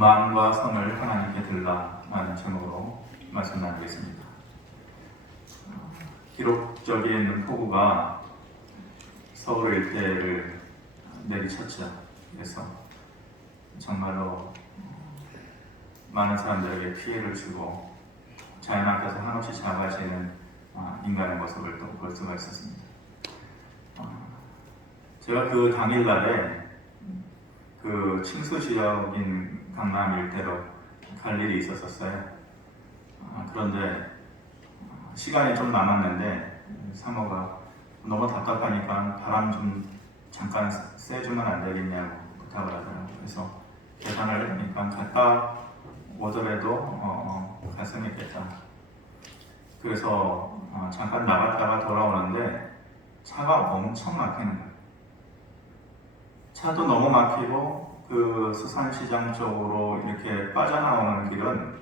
마음과 성을 하나님께 들라라는 제목으로 말씀 나누겠습니다. 기록적인 폭우가 서울 일대를 내리쳤죠. 그래서 정말로 많은 사람들에게 피해를 주고 자연 앞에서 한없이 작아지는 인간의 모습을 또 볼 수가 있었습니다. 제가 그 당일날에 그 침수 지역인 강남 일대로 갈 일이 있었어요. 그런데 시간이 좀 남았는데 사모가 너무 답답하니까 바람 좀 잠깐 쐬주면 안 되겠냐고 부탁을 하더라고요. 그래서 계산을 해보니까 갔다 오더라도 갈 수는 있겠다. 그래서 잠깐 나갔다가 돌아오는데 차가 엄청 막히는 거예요. 차도 너무 막히고 그 수산시장 쪽으로 이렇게 빠져나오는 길은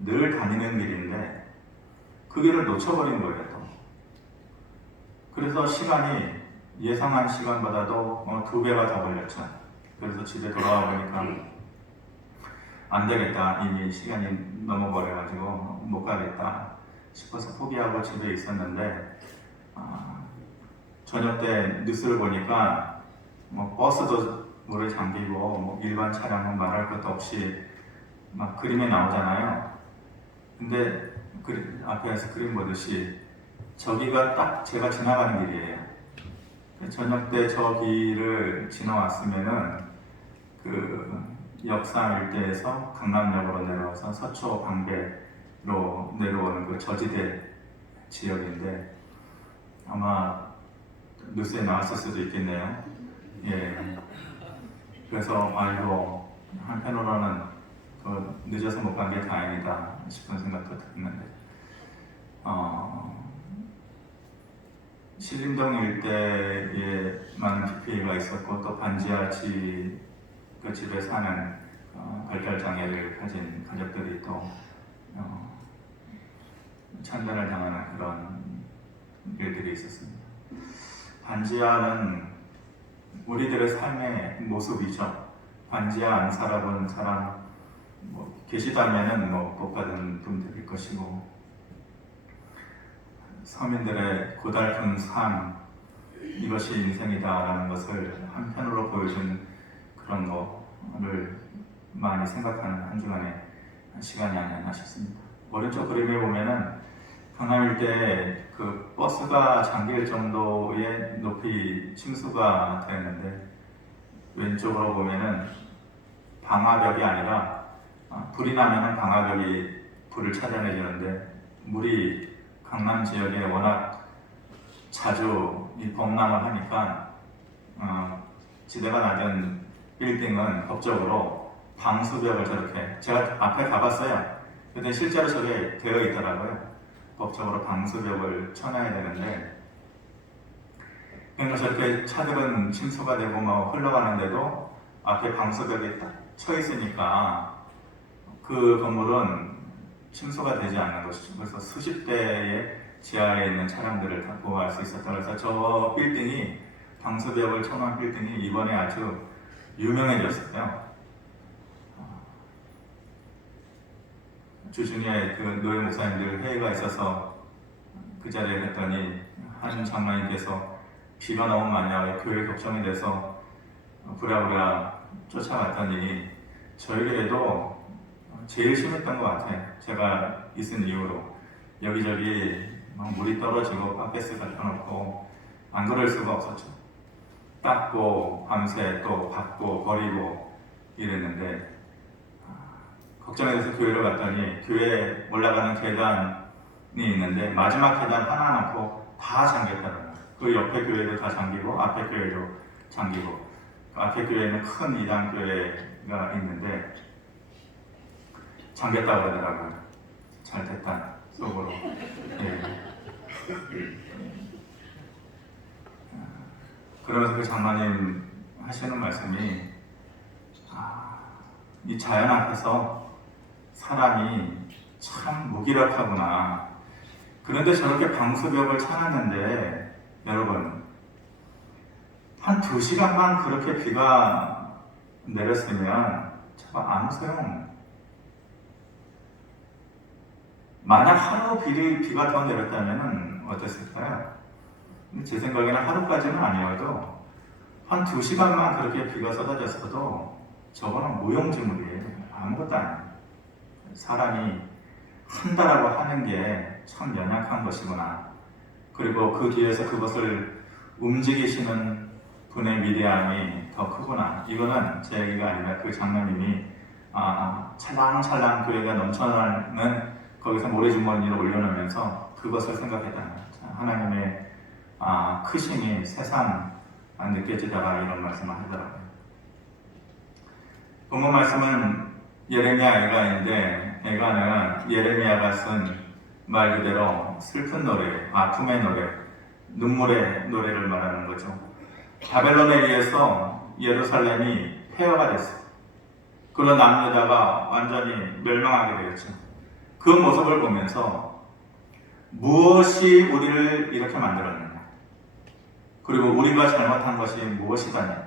늘 다니는 길인데 그 길을 놓쳐버린 거예요. 또. 그래서 시간이 예상한 시간보다도 2배가 더 걸렸죠. 그래서 집에 돌아와 보니까 안 되겠다. 이미 시간이 넘어버려가지고 못 가겠다 싶어서 포기하고 집에 있었는데 저녁 때 뉴스를 보니까 버스도 물에 잠기고 일반 차량은 말할 것도 없이 막 그림에 나오잖아요. 근데 앞에서 그림 보듯이 저기가 딱 제가 지나가는 길이에요. 저녁 때 저 길을 지나왔으면은 그 역삼 일대에서 강남역으로 내려와서 서초 방배로 내려오는 그 저지대 지역인데 아마 뉴스에 나왔을 수도 있겠네요. 예. 그래서 아이고 한편으로는 늦어서 못 간 게 다행이다 싶은 생각도 들었는데 신림동 일대에 많은 피해가 있었고 또 반지하 그 집에 사는 발달장애를 가진 가족들이 또 참변을 당하는 그런 일들이 있었습니다. 반지하는 우리들의 삶의 모습이죠. 반지하 안 살아본 사람 계시다면은 복 받은 분들일 것이고 서민들의 고달픈 삶 이것이 인생이다라는 것을 한편으로 보여준 그런 거를 많이 생각하는 한 주간의 시간이 아니었나 싶습니다. 오른쪽 그림에 보면은 강남 일대에 그 버스가 잠길 정도의 높이 침수가 되었는데 왼쪽으로 보면은 방화벽이 아니라 불이 나면은 방화벽이 불을 찾아내주는데 물이 강남 지역에 워낙 자주 범람을 하니까 지대가 낮은 빌딩은 법적으로 방수벽을 저렇게 제가 앞에 가봤어요. 근데 실제로 저게 되어 있더라고요. 법적으로 방수벽을 쳐놔야 되는데 그러니까 저렇게 차들은 침수가 되고 흘러가는데도 앞에 방수벽이 딱 쳐 있으니까 그 건물은 침수가 되지 않는 것이죠. 그래서 수십 대의 지하에 있는 차량들을 다 보호할 수 있었다. 그래서 저 빌딩이 방수벽을 쳐놓은 빌딩이 이번에 아주 유명해졌어요. 주중에 그 노예 목사님들 회의가 있어서 그 자리에 갔더니 한 장로님께서 비가 너무 많이 와요. 교회 걱정이 돼서 부랴부랴 쫓아갔더니 저에게도 제일 심했던 것 같아요. 제가 있은 이후로 여기저기 물이 떨어지고 papet스가 펴놓고 안 그럴 수가 없었죠. 닦고 밤새 또 받고 버리고 이랬는데 걱정이 돼서 교회를 갔더니 교회에 올라가는 계단이 있는데 마지막 계단 하나 놓고 다 잠겼다는 거예요. 그 옆에 교회도 다 잠기고 앞에 교회도 잠기고 앞에 교회는 큰 이단 교회가 있는데 잠겼다고 그러더라고요. 잘 됐다 속으로. 예. 그러면서 그 장로님 하시는 말씀이 이 자연 앞에서 사람이 참 무기력하구나. 그런데 저렇게 방수벽을 쳐놨는데 여러분 한 2시간만 그렇게 비가 내렸으면 아무 소용. 만약 하루 비가 더 내렸다면 어땠을까요? 제 생각에는 하루까지는 아니어도 한 2시간만 그렇게 비가 쏟아졌어도 저거는 무용지물이에요. 아무것도 아니에요. 사람이 한다라고 하는 게 참 연약한 것이구나. 그리고 그 뒤에서 그것을 움직이시는 분의 위대함이 더 크구나. 이거는 제 얘기가 아니라 그 장로님이 찰랑찰랑 교회가 넘쳐나는 거기서 모래주머니를 올려놓으면서 그것을 생각했다는 거죠. 하나님의 크심이 세상 느껴지더라, 이런 말씀을 하더라고요. 본문 말씀은 예레미야 애가인데, 애가는 예레미야가 쓴 말 그대로 슬픈 노래, 아픔의 노래, 눈물의 노래를 말하는 거죠. 바벨론에 의해서 예루살렘이 폐허가 됐어요. 그런 남유다가 완전히 멸망하게 되었죠. 그 모습을 보면서 무엇이 우리를 이렇게 만들었느냐, 그리고 우리가 잘못한 것이 무엇이다냐,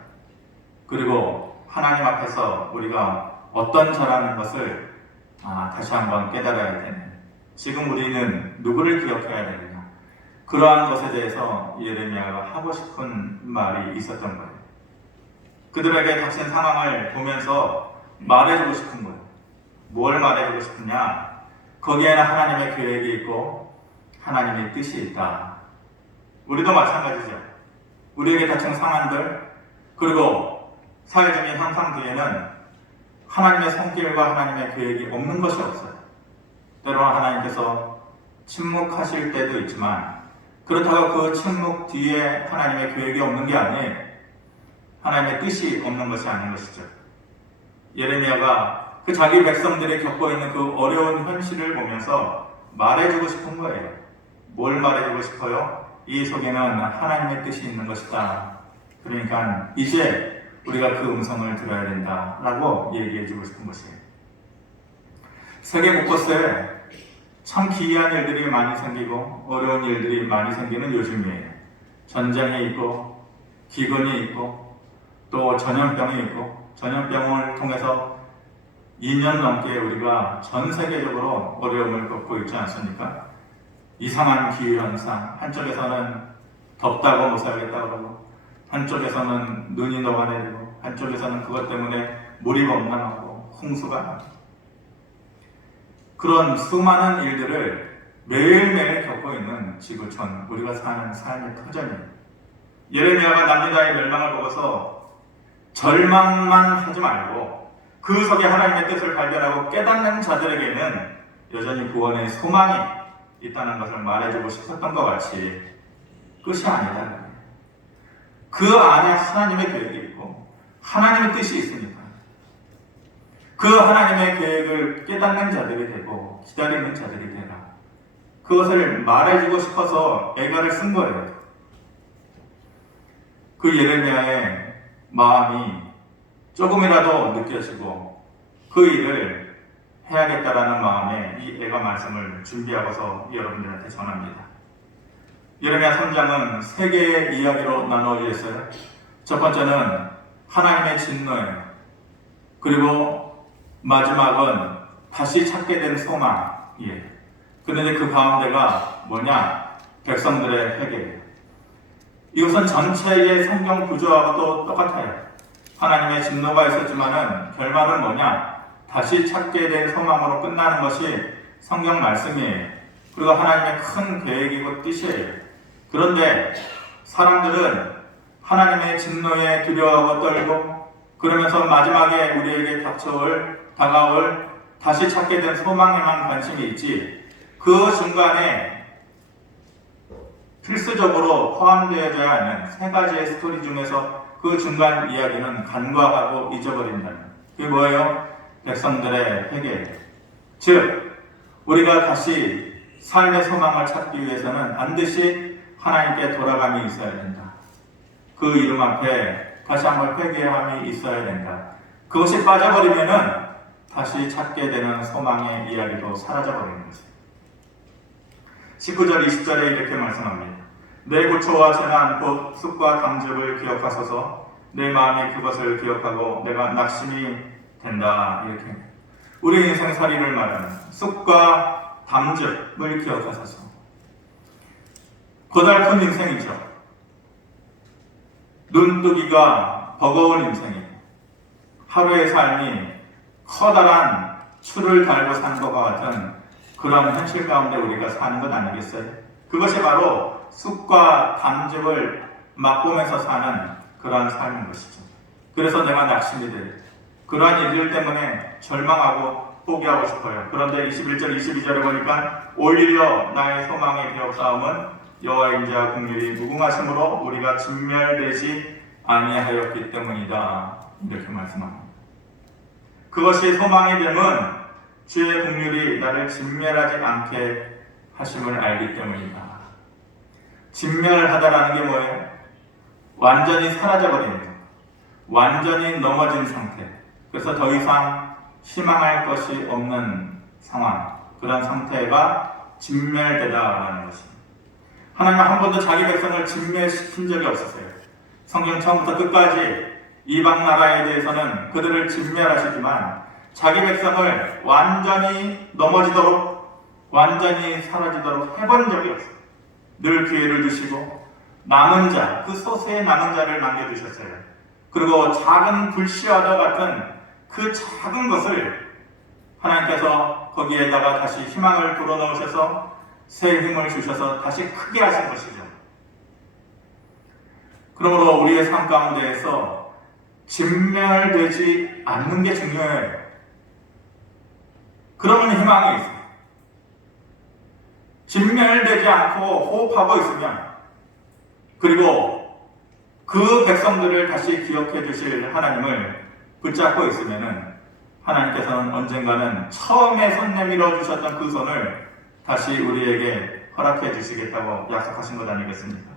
그리고 하나님 앞에서 우리가 어떤 자라는 것을 다시 한번 깨달아야 되는, 지금 우리는 누구를 기억해야 되느냐, 그러한 것에 대해서 예레미야가 하고 싶은 말이 있었던 거예요. 그들에게 닥친 상황을 보면서 말해주고 싶은 거예요. 뭘 말해주고 싶으냐? 거기에는 하나님의 계획이 있고 하나님의 뜻이 있다. 우리도 마찬가지죠. 우리에게 닥친 상황들, 그리고 사회적인 현상 뒤에는 하나님의 손길과 하나님의 계획이 없는 것이 없어요. 때로는 하나님께서 침묵하실 때도 있지만, 그렇다고 그 침묵 뒤에 하나님의 계획이 없는 게 아니에요. 하나님의 뜻이 없는 것이 아닌 것이죠. 예레미야가 그 자기 백성들이 겪고 있는 그 어려운 현실을 보면서 말해주고 싶은 거예요. 뭘 말해주고 싶어요? 이 속에는 하나님의 뜻이 있는 것이다. 그러니까 이제 우리가 그 음성을 들어야 된다라고 얘기해주고 싶은 것이에요. 세계 곳곳에 참 기이한 일들이 많이 생기고 어려운 일들이 많이 생기는 요즘이에요. 전쟁이 있고 기근이 있고 또 전염병이 있고, 전염병을 통해서 2년 넘게 우리가 전 세계적으로 어려움을 겪고 있지 않습니까? 이상한 기후현상, 한쪽에서는 덥다고 못 살겠다고 하고, 한쪽에서는 눈이 녹아내리고, 한쪽에서는 그것 때문에 물이 범람하고 홍수가 나고, 그런 수많은 일들을 매일매일 겪고 있는 지구촌, 우리가 사는 삶의 터전이에요. 예레미야가 남유다의 멸망을 보고서 절망만 하지 말고 그 속에 하나님의 뜻을 발견하고 깨닫는 자들에게는 여전히 구원의 소망이 있다는 것을 말해주고 싶었던 것 같이 끝이 아니다. 그 안에 하나님의 계획이 있고 하나님의 뜻이 있으니까 그 하나님의 계획을 깨닫는 자들이 되고 기다리는 자들이 되라. 그것을 말해주고 싶어서 애가를 쓴 거예요. 그 예레미야의 마음이 조금이라도 느껴지고 그 일을 해야겠다라는 마음에 이 애가 말씀을 준비하고서 여러분들한테 전합니다. 예레미야 3장은 3개의 이야기로 나누어져 있어요. 첫 번째는 하나님의 진노예요. 그리고 마지막은 다시 찾게 된 소망이에요. 그런데 그 가운데가 뭐냐? 백성들의 회개예요. 이것은 전체의 성경 구조하고도 똑같아요. 하나님의 진노가 있었지만은 결말은 뭐냐? 다시 찾게 된 소망으로 끝나는 것이 성경 말씀이에요. 그리고 하나님의 큰 계획이고 뜻이에요. 그런데 사람들은 하나님의 진노에 두려워하고 떨고, 그러면서 마지막에 우리에게 다가올 다시 찾게 된 소망에만 관심이 있지, 그 중간에 필수적으로 포함되어져야 하는 3가지의 스토리 중에서 그 중간 이야기는 간과하고 잊어버린다는, 그게 뭐예요? 백성들의 회개예요. 즉, 우리가 다시 삶의 소망을 찾기 위해서는 반드시 하나님께 돌아감이 있어야 된다. 그 이름 앞에 다시 한번 회개함이 있어야 된다. 그것이 빠져버리면은 다시 찾게 되는 소망의 이야기도 사라져버리는 거죠. 19절, 20절에 이렇게 말씀합니다. 내 고초와 재난 곧 쑥과 담즙을 기억하소서. 내 마음이 그것을 기억하고 내가 낙심이 된다. 이렇게 우리 인생살이를 말하는 쑥과 담즙을 기억하소서. 고달픈 인생이죠. 눈뜨기가 버거운 인생이고 하루의 삶이 커다란 추를 달고 산 것과 같은 그런 현실 가운데 우리가 사는 것 아니겠어요? 그것이 바로 쑥과 담즙을 맛보면서 사는 그러한 삶인 것이죠. 그래서 내가 낙심이 돼요. 그러한 일들 때문에 절망하고 포기하고 싶어요. 그런데 21절, 22절에 보니까 오히려 나의 소망의 벽 싸움은 여호와의 인자와 긍휼이 무궁하심으로 우리가 진멸되지 아니하였기 때문이다. 이렇게 말씀합니다. 그것이 소망이 됨은 주의 긍휼이 나를 진멸하지 않게 하심을 알기 때문이다. 진멸하다라는 게 뭐예요? 완전히 사라져버리는 것. 완전히 넘어진 상태. 그래서 더 이상 희망할 것이 없는 상황. 그런 상태가 진멸되다라는 것입니다. 하나님은 한 번도 자기 백성을 진멸시킨 적이 없으세요. 성경 처음부터 끝까지 이방 나라에 대해서는 그들을 진멸하시지만 자기 백성을 완전히 넘어지도록 완전히 사라지도록 해본 적이 없어요. 늘 기회를 주시고 남은 자, 그 소수의 남은 자를 남겨두셨어요. 그리고 작은 불씨와도 같은 그 작은 것을 하나님께서 거기에다가 다시 희망을 불어넣으셔서 새 힘을 주셔서 다시 크게 하신 것이죠. 그러므로 우리의 삶 가운데에서 진멸되지 않는 게 중요해요. 그러면 희망이 있어요. 진멸되지 않고 호흡하고 있으면, 그리고 그 백성들을 다시 기억해 주실 하나님을 붙잡고 있으면은 하나님께서는 언젠가는 처음에 손 내밀어 주셨던 그 손을 다시 우리에게 허락해 주시겠다고 약속하신 것 아니겠습니까?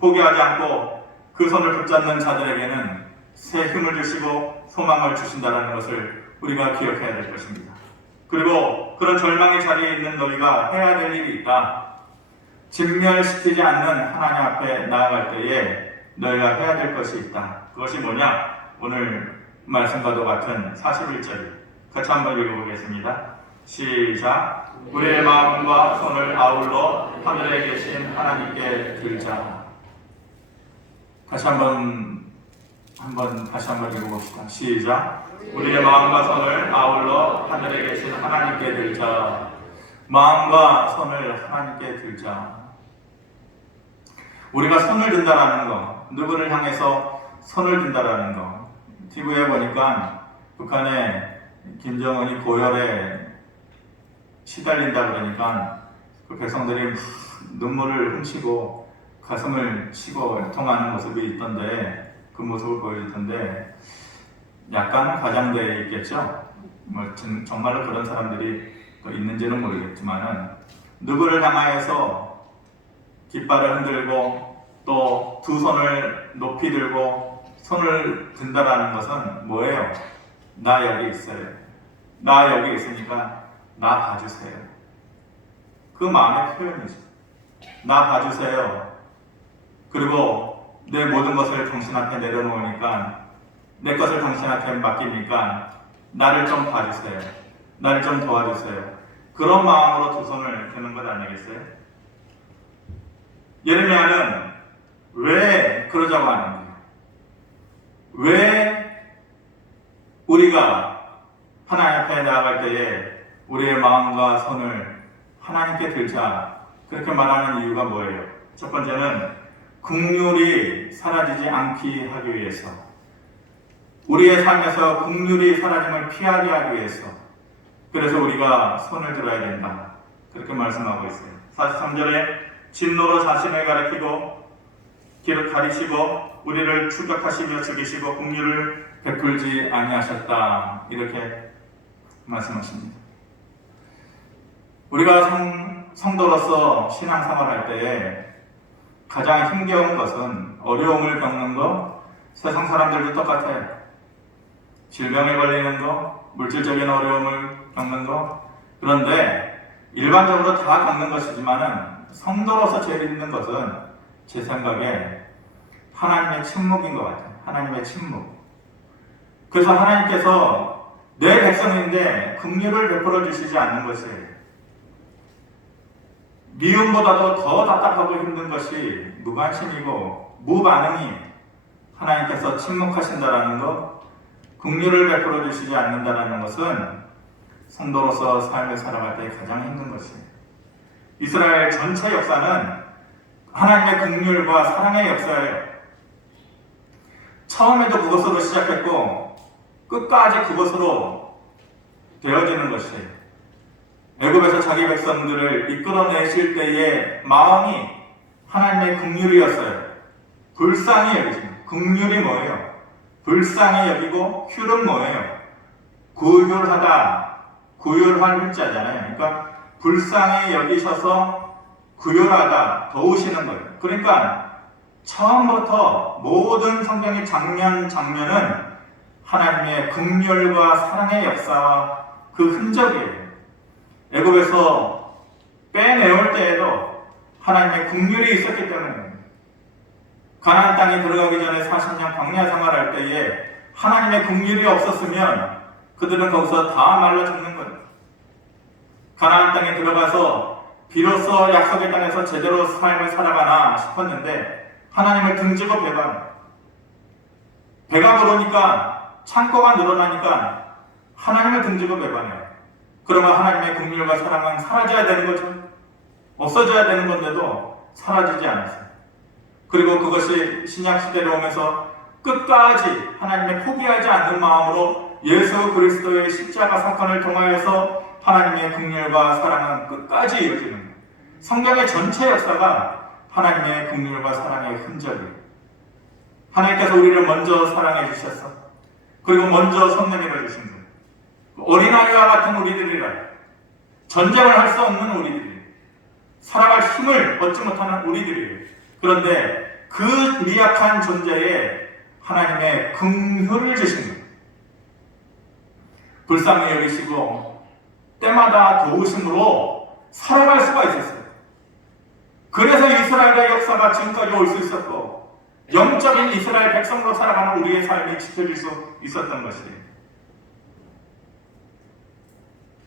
포기하지 않고 그 손을 붙잡는 자들에게는 새 힘을 주시고 소망을 주신다는 것을 우리가 기억해야 될 것입니다. 그리고 그런 절망의 자리에 있는 너희가 해야 될 일이 있다. 진멸시키지 않는 하나님 앞에 나아갈 때에 너희가 해야 될 것이 있다. 그것이 뭐냐? 오늘 말씀과도 같은 41절 같이 한번 읽어보겠습니다. 시작. 우리의 마음과 손을 아울러 하늘에 계신 하나님께 들자. 다시 한번 읽어봅시다. 시작. 우리의 마음과 손을 아울러 하늘에 계신 하나님께 들자. 마음과 손을 하나님께 들자. 우리가 손을 든다라는 거, 누구를 향해서 손을 든다라는 거. TV에 보니까 북한의 김정은이 고열에 시달린다 그러니까 그 백성들이 눈물을 훔치고 가슴을 치고 애통하는 모습이 있던데, 그 모습을 보여주던데 약간은 과장되어 있겠죠. 정말로 그런 사람들이 있는지는 모르겠지만은 누구를 향하여서 깃발을 흔들고 또 두 손을 높이 들고 손을 든다라는 것은 뭐예요? 나 여기 있어요. 나 여기 있으니까 나 봐주세요. 그 마음의 표현이죠. 나 봐주세요. 그리고 내 모든 것을 당신 앞에 내려놓으니까, 내 것을 당신 앞에 맡기니까 나를 좀 봐주세요. 나를 좀 도와주세요. 그런 마음으로 두 손을 드는 것 아니겠어요? 예레미야는 왜 그러자고 하는 거예요? 왜 우리가 하나님 앞에 나아갈 때에 우리의 마음과 손을 하나님께 들자, 그렇게 말하는 이유가 뭐예요? 첫 번째는 긍휼이 사라지지 않게 하기 위해서, 우리의 삶에서 긍휼이 사라짐을 피하게 하기 위해서, 그래서 우리가 손을 들어야 된다, 그렇게 말씀하고 있어요. 43절에 진노로 자신을 가리시고 우리를 추격하시며 죽이시고 긍휼을 베풀지 아니하셨다, 이렇게 말씀하십니다. 우리가 성도로서 신앙생활할 때에 가장 힘겨운 것은 어려움을 겪는 거, 세상 사람들도 똑같아요. 질병에 걸리는 거, 물질적인 어려움을 겪는 거. 그런데 일반적으로 다 겪는 것이지만은 성도로서 제일 힘든 것은 제 생각에 하나님의 침묵인 것 같아요. 하나님의 침묵. 그래서 하나님께서 내 백성인데 긍휼을 베풀어 주시지 않는 것이, 미움보다도 더 답답하고 힘든 것이 무관심이고 무반응이 하나님께서 침묵하신다라는 것, 긍휼을 베풀어 주시지 않는다라는 것은 성도로서 삶을 살아갈 때 가장 힘든 것이에요. 이스라엘 전체 역사는 하나님의 긍휼과 사랑의 역사예요. 처음에도 그것으로 시작했고 끝까지 그것으로 되어지는 것이에요. 애굽에서 자기 백성들을 이끌어내실 때의 마음이 하나님의 긍휼이었어요. 불쌍히 여기시는, 긍휼이 뭐예요? 불쌍히 여기고 휼은 뭐예요? 구휼하다, 구휼할 훌자잖아요. 그러니까 불쌍히 여기셔서 구휼하다, 도우시는 거예요. 그러니까 처음부터 모든 성경의 장면은 하나님의 긍휼과 사랑의 역사와 그 흔적이에요. 애굽에서 빼내올 때에도 하나님의 긍휼이 있었기 때문에, 가나안 땅에 들어가기 전에 40년 광야 생활할 때에 하나님의 긍휼이 없었으면 그들은 거기서 다 말라 죽는 거예요. 가나안 땅에 들어가서 비로소 약속의 땅에서 제대로 삶을 살아가나 싶었는데 하나님을 등지고 배가 부르니까, 창고가 늘어나니까 하나님을 등지고 배반해요. 그러면 하나님의 긍휼과 사랑은 사라져야 되는 거죠. 없어져야 되는 건데도 사라지지 않았어요. 그리고 그것이 신약 시대로 오면서 끝까지 하나님의 포기하지 않는 마음으로 예수 그리스도의 십자가 사건을 통하여서 하나님의 긍휼과 사랑은 끝까지 이어지는 거예요. 성경의 전체 역사가 하나님의 긍휼과 사랑의 흔적이에요. 하나님께서 우리를 먼저 사랑해 주셨어. 그리고 먼저 손 내밀어 주신 거예요. 어린아이와 같은 우리들이라, 전쟁을 할 수 없는 우리들이, 살아갈 힘을 얻지 못하는 우리들이에요. 그런데 그 미약한 존재에 하나님의 긍휼을 주신 거예요. 불쌍히 여기시고 때마다 도우심으로 살아갈 수가 있었어요. 그래서 이스라엘의 역사가 지금까지 올 수 있었고, 영적인 이스라엘 백성으로 살아가는 우리의 삶이 지켜질 수 있었던 것이에요.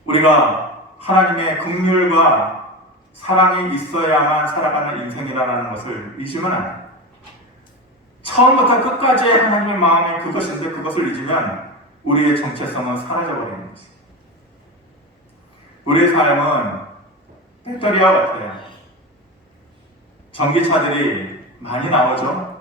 우리가 하나님의 긍휼과 사랑이 있어야만 살아가는 인생이라는 것을 잊으면 안 돼요. 처음부터 끝까지 하나님의 마음이 그것인데 그것을 잊으면 우리의 정체성은 사라져버리는 것이에요. 우리의 삶은 배터리와 같아요. 전기차들이 많이 나오죠.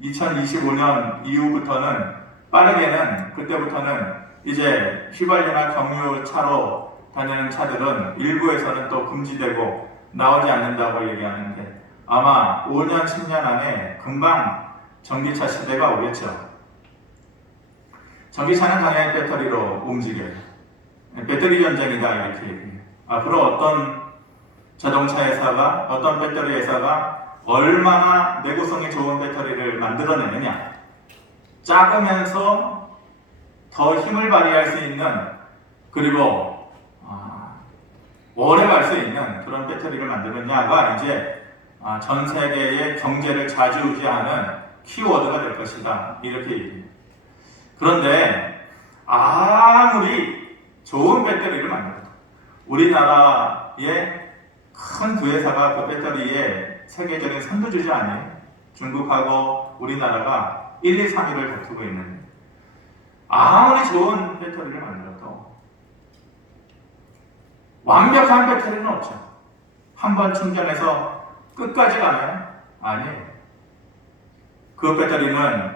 2025년 이후부터는, 빠르게는 그때부터는 이제 휘발유나 경유차로 다니는 차들은 일부에서는 또 금지되고 나오지 않는다고 얘기하는데, 아마 5년, 10년 안에 금방 전기차 시대가 오겠죠. 전기차는 당연히 배터리로 움직여요. 배터리 전쟁이다 이렇게 얘기해요. 앞으로 어떤 자동차 회사가, 어떤 배터리 회사가 얼마나 내구성이 좋은 배터리를 만들어내느냐, 작으면서 더 힘을 발휘할 수 있는, 그리고 오래 갈 수 있는 그런 배터리를 만드느냐가 이제 전 세계의 경제를 좌지우지하는 키워드가 될 것이다 이렇게 얘기해요. 그런데 아무리 좋은 배터리를 만들어도 우리나라의 큰 두 회사가 그 배터리에 세계적인 선두주자 아니에요? 중국하고 우리나라가 1, 2, 3위를 다투고 있는데, 아무리 좋은 배터리를 만들어도 완벽한 배터리는 없죠. 한번 충전해서 끝까지 가나요? 아니에요. 그 배터리는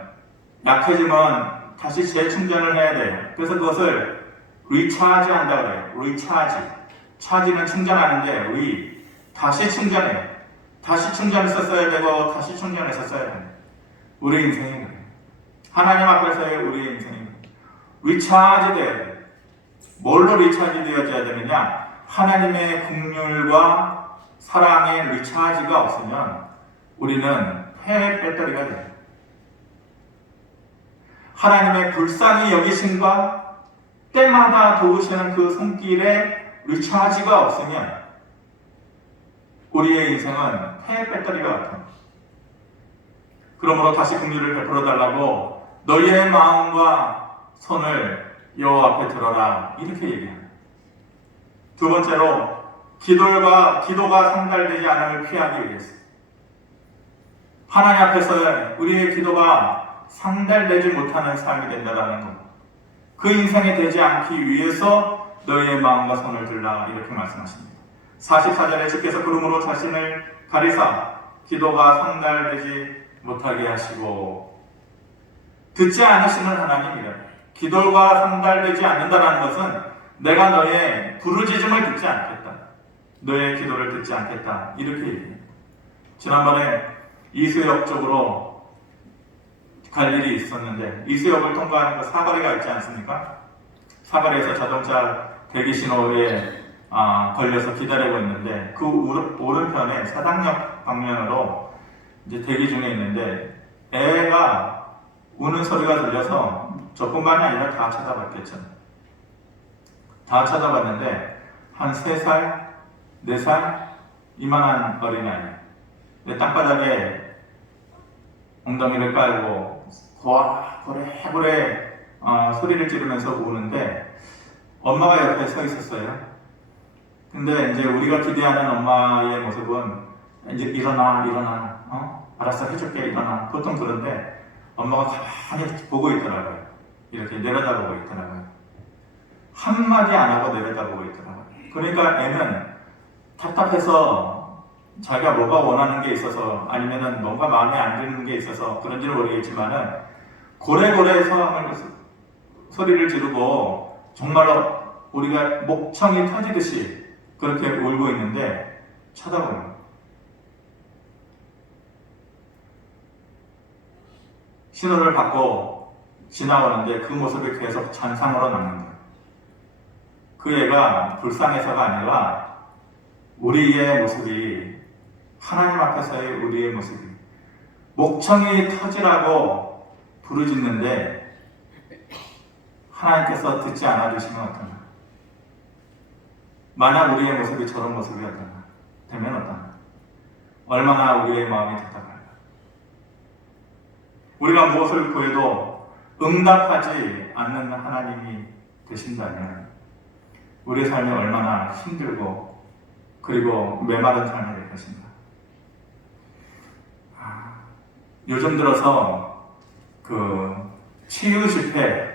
약해지면 다시 재충전을 해야 돼요. 그래서 그것을 리차지 한다고 해요. 리차지. 차지는 충전하는데 다시 충전해요. 다시 충전해서 써야 되고 다시 충전해서 써야 돼요. 우리 인생이 그래요. 하나님 앞에서의 우리 인생이 리차지 되어야 돼요. 뭘로 리차지 되어져야 되느냐? 하나님의 긍휼과 사랑의 리차지가 없으면 우리는 폐 배터리가 돼요. 하나님의 불쌍히 여기심과 때마다 도우시는 그 손길에 리차지가 없으면 우리의 인생은 폐 배터리가 같아요. 그러므로 다시 긍휼을 베풀어 달라고 너희의 마음과 손을 여호와 앞에 들어라 이렇게 얘기합니다. 두 번째로 기도가 상달되지 않음을 피하기 위해서 하나님 앞에서 우리의 기도가 상달되지 못하는 삶이 된다는 것, 그 인생이 되지 않기 위해서 너희의 마음과 손을 들라 이렇게 말씀하십니다. 44절에 주께서 그러므로 자신을 가리사 기도가 상달되지 못하게 하시고, 듣지 않으시는 하나님이라. 기도가 상달되지 않는다는 것은 내가 너의 부르짖음을 듣지 않겠다, 너의 기도를 듣지 않겠다 이렇게 얘기합니다. 지난번에 이수역 쪽으로 갈 일이 있었는데, 이수역을 통과하는 그 사거리가 있지 않습니까? 사거리에서 자동차 대기 신호에 걸려서 기다리고 있는데, 그 오른편에 사당역 방면으로 이제 대기 중에 있는데 애가 우는 소리가 들려서 저뿐만이 아니라 다 쳐다봤겠죠. 다 쳐다봤는데 한 3살, 4살 이만한 어린아이, 땅바닥에 엉덩이를 깔고 고래고래 소리를 지르면서 우는데 엄마가 옆에 서 있었어요. 근데 이제 우리가 기대하는 엄마의 모습은 이제 일어나, 알았어, 해줄게, 일어나. 보통 그런데 엄마가 가만히 보고 있더라고요. 이렇게 내려다보고 있더라고요. 한마디 안 하고 내려다보고 있더라고요. 그러니까 애는 답답해서 자기가 뭐가 원하는 게 있어서, 아니면은 뭔가 마음에 안 드는 게 있어서 그런지는 모르겠지만은 고래고래 소리를 지르고 정말로 우리가 목청이 터지듯이 그렇게 울고 있는데 쳐다보는 거예요. 신호를 받고 지나오는데 그 모습이 계속 잔상으로 남는 거예요. 그 애가 불쌍해서가 아니라 우리의 모습이, 하나님 앞에서의 우리의 모습이 목청이 터지라고 부르짖는데 하나님께서 듣지 않아 주시면 어떠나? 만약 우리의 모습이 저런 모습이었다면 되면 어떠나? 얼마나 우리의 마음이 답답할까? 우리가 무엇을 구해도 응답하지 않는 하나님이 되신다면 우리의 삶이 얼마나 힘들고 그리고 메마른 삶이 될 것인가. 요즘 들어서 그 치유 집회,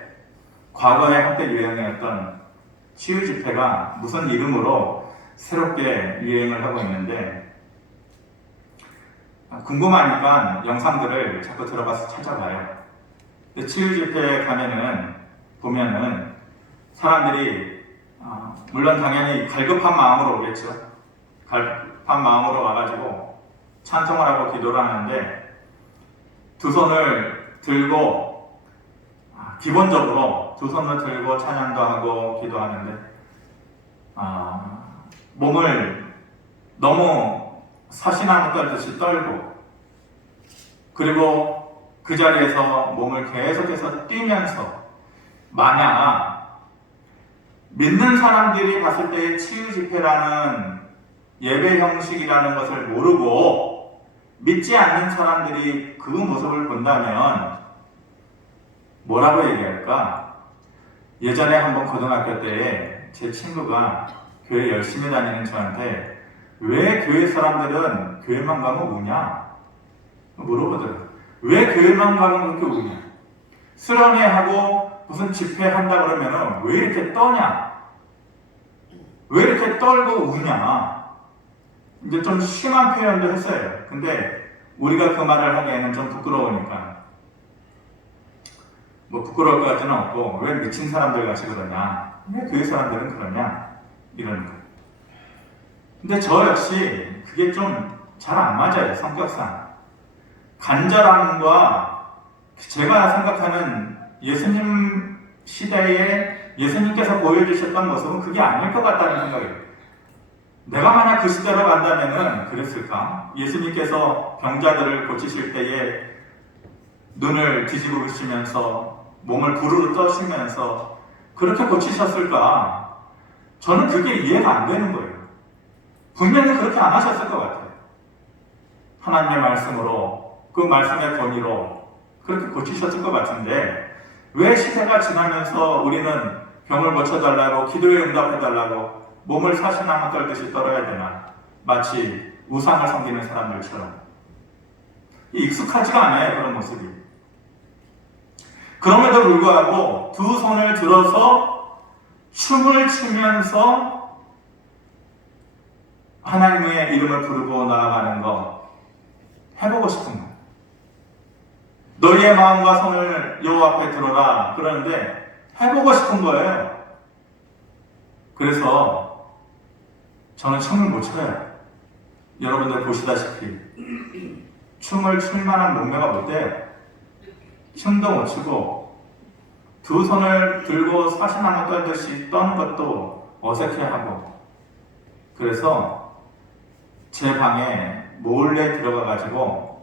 과거에 한때 유행이었던 치유 집회가 무슨 이름으로 새롭게 유행을 하고 있는데, 궁금하니까 영상들을 자꾸 들어가서 찾아봐요. 근데 치유 집회에 보면은 사람들이 물론 당연히 갈급한 마음으로 오겠죠. 갈급한 마음으로 와가지고 찬송을 하고 기도를 하는데, 두 손을 들고 기본적으로 두 손을 들고 찬양도 하고 기도하는데 몸을 너무 사시나무 떨듯이 떨고, 그리고 그 자리에서 몸을 계속해서 뛰면서, 만약 믿는 사람들이 봤을 때의 치유 집회라는 예배 형식이라는 것을 모르고 믿지 않는 사람들이 그 모습을 본다면 뭐라고 얘기할까? 예전에 한번 고등학교 때에 제 친구가 교회 열심히 다니는 저한테 왜 교회 사람들은 교회만 가면 우냐? 물어보더라고요. 왜 교회만 가면 그렇게 우냐? 수련회하고 무슨 집회한다 그러면 왜 이렇게 떠냐? 왜 이렇게 떨고 우냐? 이제 좀 심한 표현도 했어요. 근데 우리가 그 말을 하기에는 좀 부끄러우니까, 뭐 부끄러울 것 같지는 없고, 왜 미친 사람들 같이 그러냐? 왜 교회 사람들은 그러냐? 이러는 거예요. 근데 저 역시 그게 좀 잘 안 맞아요, 성격상. 간절함과 제가 생각하는 예수님 시대에 예수님께서 보여주셨던 모습은 그게 아닐 것 같다는 생각이에요. 내가 만약 그 시대로 간다면은 그랬을까? 예수님께서 병자들을 고치실 때에 눈을 뒤집으시면서 몸을 부르르 떠시면서 그렇게 고치셨을까? 저는 그게 이해가 안 되는 거예요. 분명히 그렇게 안 하셨을 것 같아요. 하나님의 말씀으로, 그 말씀의 권위로 그렇게 고치셨을 것 같은데, 왜 시대가 지나면서 우리는 병을 고쳐달라고 기도에 응답해달라고 몸을 사시나무 떨듯이 떨어야 되나? 마치 우상을 섬기는 사람들처럼. 익숙하지가 않아요, 그런 모습이. 그럼에도 불구하고 두 손을 들어서 춤을 추면서 하나님의 이름을 부르고 나아가는 거 해보고 싶은 거예요. 너희의 마음과 손을 여호와 앞에 들어라 그러는데 해보고 싶은 거예요. 그래서 저는 춤을 못 춰요. 여러분들 보시다시피 춤을 출 만한 몸매가 못 돼요. 춤도 못 추고 두 손을 들고 사시나무 떨듯이 떠는 것도 어색해하고, 그래서 제 방에 몰래 들어가가지고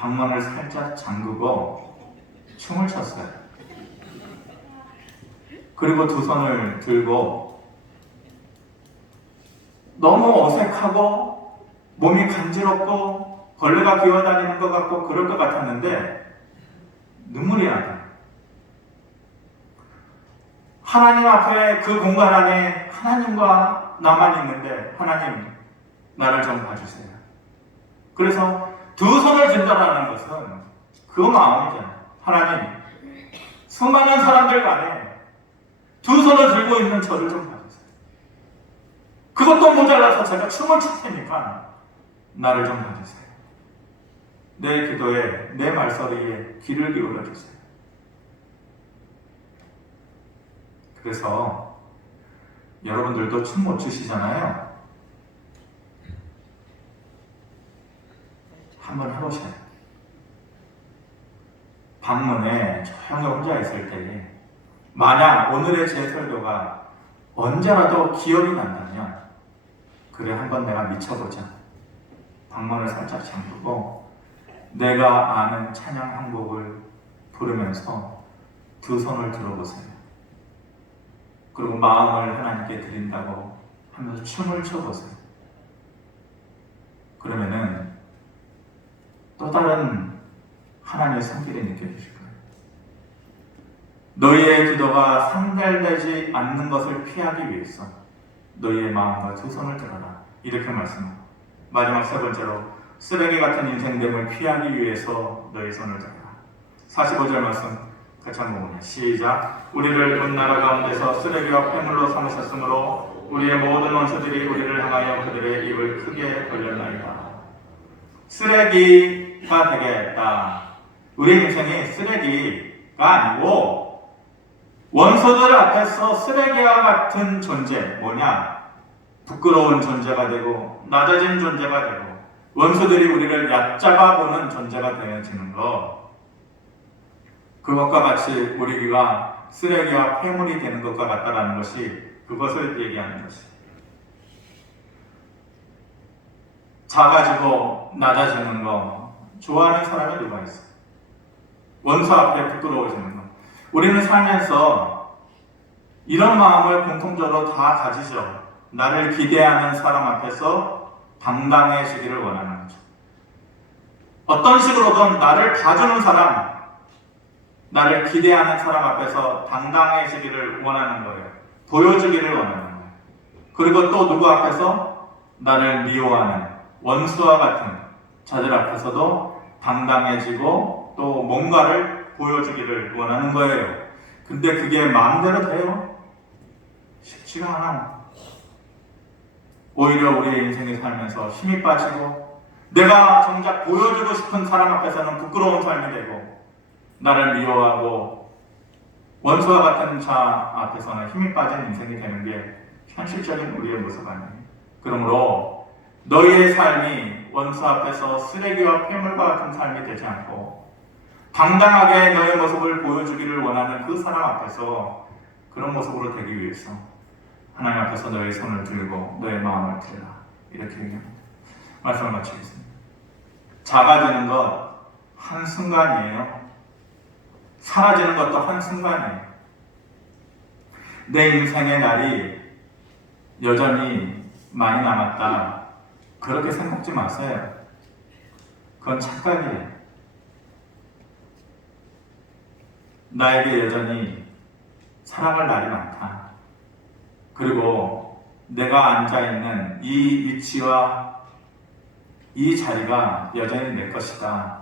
방문을 살짝 잠그고 춤을 췄어요. 그리고 두 손을 들고 너무 어색하고 몸이 간지럽고 벌레가 기어다니는 것 같고 그럴 것 같았는데 눈물이 나더라고요. 하나님 앞에 그 공간 안에 하나님과 나만 있는데 하나님 나를 좀 봐주세요. 그래서 두 손을 든다라는 것은 그 마음이잖아요. 하나님, 수많은 사람들 간에 두 손을 들고 있는 저를 좀 봐주세요. 그것도 모자라서 제가 춤을 출 테니까 나를 좀 봐주세요. 내 기도에, 내 말소리에 귀를 기울여 주세요. 그래서 여러분들도 춤 못 추시잖아요. 한번 해보세요. 방문에 조용히 혼자 있을 때에 만약 오늘의 제 설교가 언제라도 기억이 난다면 그래 한번 내가 미쳐보자. 방문을 살짝 잠그고 내가 아는 찬양 한 곡을 부르면서 두 손을 들어보세요. 그리고 마음을 하나님께 드린다고 하면서 춤을 춰보세요. 그러면은 또 다른 하나님의 손길이 느껴지실 거예요. 너희의 기도가 상달되지 않는 것을 피하기 위해서 너희의 마음과 두 손을 들어라. 이렇게 말씀하고 마지막 세 번째로 쓰레기 같은 인생됨을 피하기 위해서 너희 손을 들어라. 45절 말씀 같이 한번 보면 시작. 우리를 온 나라 가운데서 쓰레기와 폐물로 삼으셨으므로 우리의 모든 원수들이 우리를 향하여 그들의 입을 크게 벌렸나이다. 쓰레기가 되겠다. 우리 인생이 쓰레기가 아니고 원수들 앞에서 쓰레기와 같은 존재, 뭐냐? 부끄러운 존재가 되고 낮아진 존재가 되고 원수들이 우리를 얕잡아 보는 존재가 되어지는 것, 그것과 같이 우리가 쓰레기와 폐물이 되는 것과 같다라는 것이 그것을 얘기하는 것이. 작아지고 낮아지는 거 좋아하는 사람이 누가 있어? 원수 앞에 부끄러워지는 거. 우리는 살면서 이런 마음을 공통적으로 다 가지죠. 나를 기대하는 사람 앞에서 당당해지기를 원하는 거죠. 어떤 식으로든 나를 봐주는 사람, 나를 기대하는 사람 앞에서 당당해지기를 원하는 거예요. 보여주기를 원하는 거예요. 그리고 또 누구 앞에서 나를 미워하는 원수와 같은 자들 앞에서도 당당해지고 또 뭔가를 보여주기를 원하는 거예요. 근데 그게 마음대로 돼요? 쉽지가 않아. 오히려 우리의 인생에 살면서 힘이 빠지고 내가 정작 보여주고 싶은 사람 앞에서는 부끄러운 삶이 되고 나를 미워하고 원수와 같은 자 앞에서는 힘이 빠진 인생이 되는 게 현실적인 우리의 모습 아니에요. 그러므로 너희의 삶이 원수 앞에서 쓰레기와 폐물과 같은 삶이 되지 않고 당당하게 너의 모습을 보여주기를 원하는 그 사람 앞에서 그런 모습으로 되기 위해서 하나님 앞에서 너의 손을 들고 너의 마음을 들라. 이렇게 얘기합니다. 말씀을 마치겠습니다. 작아지는 것 한순간이에요. 사라지는 것도 한순간이에요. 내 인생의 날이 여전히 많이 남았다. 그렇게 생각지 마세요. 그건 착각이에요. 나에게 여전히 사랑할 날이 많다. 그리고 내가 앉아있는 이 위치와 이 자리가 여전히 내 것이다.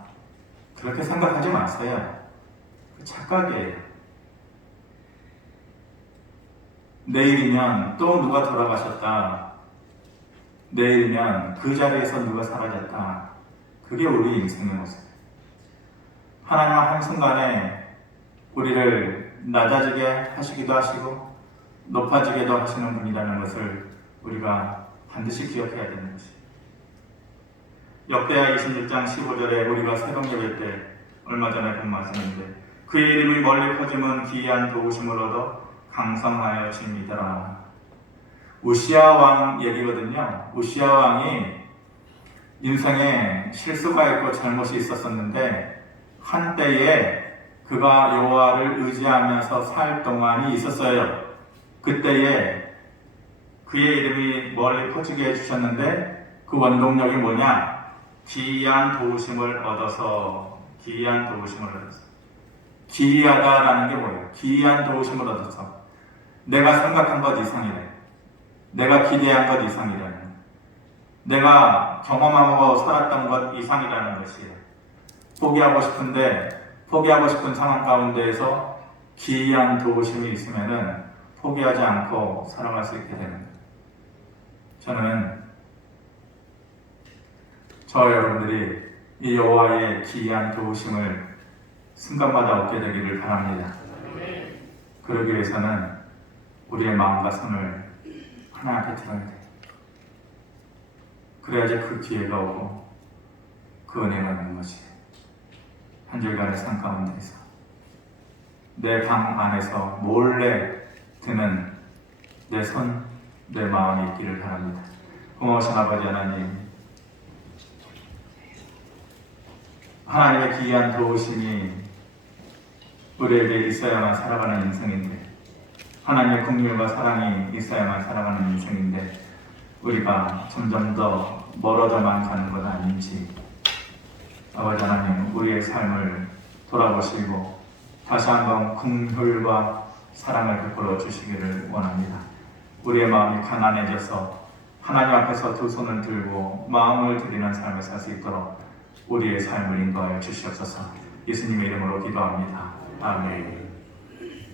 그렇게 생각하지 마세요. 그 착각이에요. 내일이면 또 누가 돌아가셨다. 내일이면 그 자리에서 누가 사라졌다. 그게 우리 인생의 모습이에요. 하나님 한순간에 우리를 낮아지게 하시기도 하시고 높아지게도 하시는 분이라는 것을 우리가 반드시 기억해야 되는 것이에요. 역대하 26장 15절에 우리가 새벽 예배 때 얼마 전에 본 말씀인데 그의 이름이 멀리 퍼짐은 기이한 도우심을 얻어 강성하여 집니더라. 우시아 왕 얘기거든요. 우시아 왕이 인생에 실수가 있고 잘못이 있었었는데 한때에 그가 여호와를 의지하면서 살 동안이 있었어요. 그때에 그의 이름이 멀리 퍼지게 해주셨는데 그 원동력이 뭐냐? 기이한 도우심을 얻어서. 기이하다라는 게 뭐예요? 기이한 도우심을 얻어서 내가 생각한 것 이상이래. 내가 기대한 것 이상이래. 내가 경험하고 살았던 것 이상이라는 것이에요. 포기하고 싶은 상황 가운데에서 기이한 도우심이 있으면은 포기하지 않고 살아갈 수 있게 되는 거예요. 저는 저와 여러분들이 이 여호와의 기이한 도우심을 순간마다 얻게 되기를 바랍니다. 그러기 위해서는 우리의 마음과 손을 하나님께 들어야 돼요. 그래야지 그 기회가 오고 그 은혜가 있는 것이에요. 한 주간의 삶 가운데서 내 방 안에서 몰래 드는 내 손, 내 마음이 있기를 바랍니다. 고마우신 아버지 하나님, 하나님의 기이한 도우심이 우리에게 있어야만 살아가는 인생인데, 하나님의 긍휼과 사랑이 있어야만 살아가는 인생인데 우리가 점점 더 멀어져만 가는 것 아닌지 아버지 하나님, 우리의 삶을 돌아보시고 다시 한번 긍휼과 사랑을 베풀어 주시기를 원합니다. 우리의 마음이 가난해져서 하나님 앞에서 두 손을 들고 마음을 드리는 삶을 살 수 있도록 우리의 삶을 인도하여 주시옵소서. 예수님의 이름으로 기도합니다. 아멘.